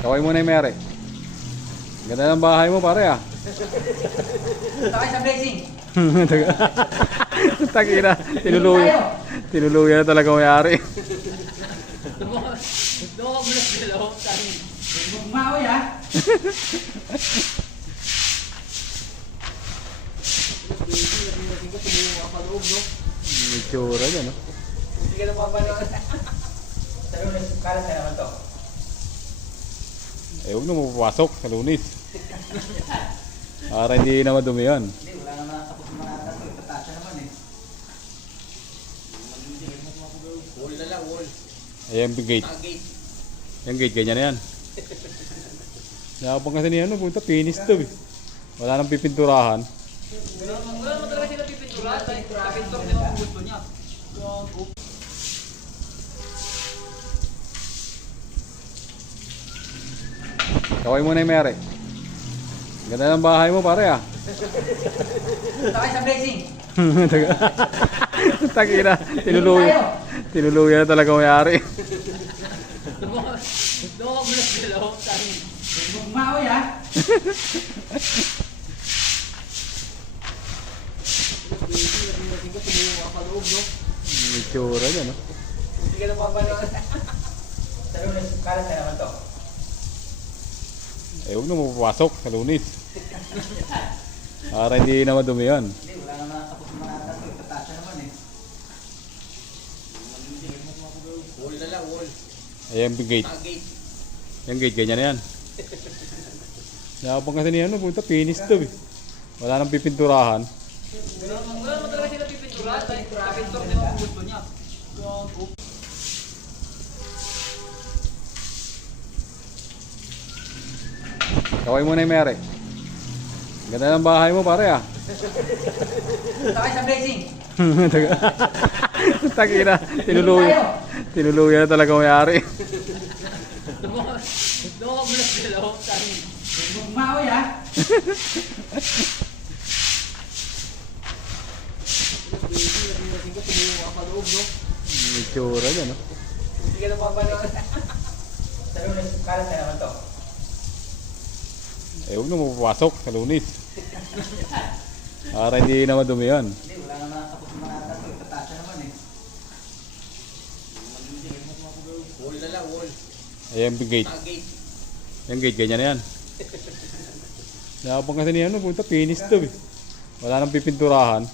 Kaway mo na yung mere. Ganda ng bahay mo pare ah. Sakay sa blazing. Takina, tinuluyan na talaga may-ari. Doon ka mula sa loob. Maoy ha. May tsura dyan no. Hindi ka na papanood. Kalat na naman to. Eh huwag na mapapasok sa Lunis. Para hindi na madumi yan. Hindi, wala naman tapos manatan ko. Tatasya naman eh. Wall na lang, wall. Ayan yung gate. Gate. Yung gate, ganyan na yan. Nakapang kasi niya, punta finish to eh. Wala nang pipinturahan. Wala naman talaga sila pipintura. Kapintor na yung gusto niya. Kaway mo na yung mere. Ganda ng bahay mo pare ah. Sakay sa blazing. Takina, tinuluyan na talaga may-ari. Doon ka mula sa loob. Maoy ha. May tsura dyan no. Hindi ka na papanood. Kalat na naman to. Eh huwag na mapapasok sa Lunis. Para hindi na madumi yan. Hindi, wala naman tapos manatan ko. Tatasya naman eh. Wall na lang, wall. Ayan yung gate. Gate. Yung gate, ganyan na yan. Nakapang kasi niya, punta finish to eh. Wala nang pipinturahan. Wala naman talaga sila pipintura. Kapintor na yung gusto niya. Kaway mo na yung mere. Ganda ng bahay mo pare ah. Sakay sa blazing. Takina, tinuluyan na talaga may-ari. Doon ka mula sa loob. Maoy ha. May tsura dyan no. Hindi ka na papanood. Kalat na naman to. Eh huwag na mapapasok sa Lunis. Para hindi na madumi yan. Hindi, wala naman tapos manatan ko. Tatasya naman eh. Wall na lang, wall. Ayan yung gate. Gate. Yung gate, ganyan na yan. Nakapang kasi niya, punta finish to eh. Wala nang pipinturahan.